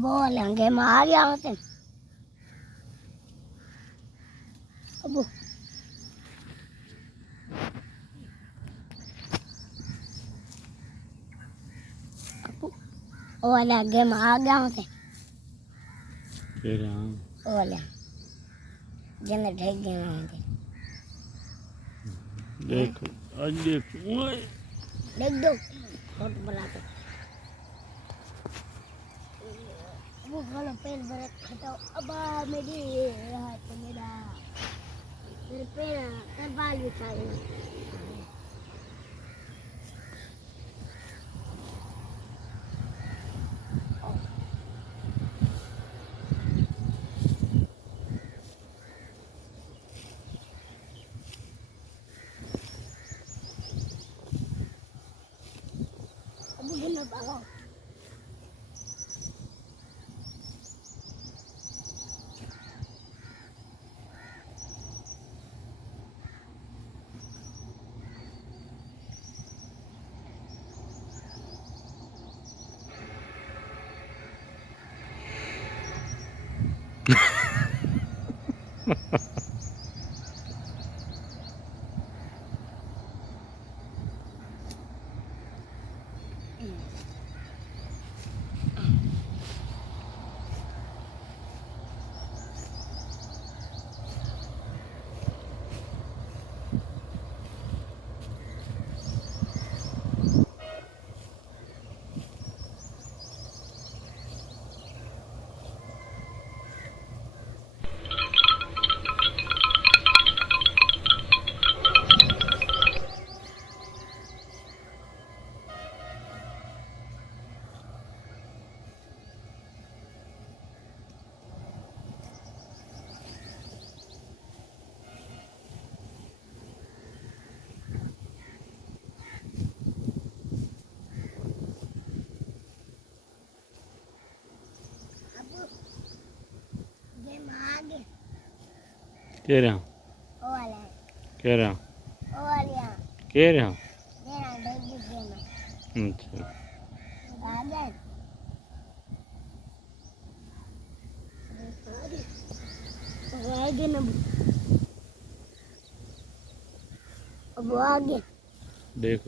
बोल गेम आ गया होते अब वाला गेम आ गया होते फिर वाला जने ढेक गेम होते देख आज देख ओए देख दो फोटो बना तो वो गलो पेन भर खटाओ अब मेरी हाथ मेरा मेरे पैर कर बाल बिछा गए अब गिनना पाओ कह रहा कह रहा कह रहा अच्छा अब आगे देख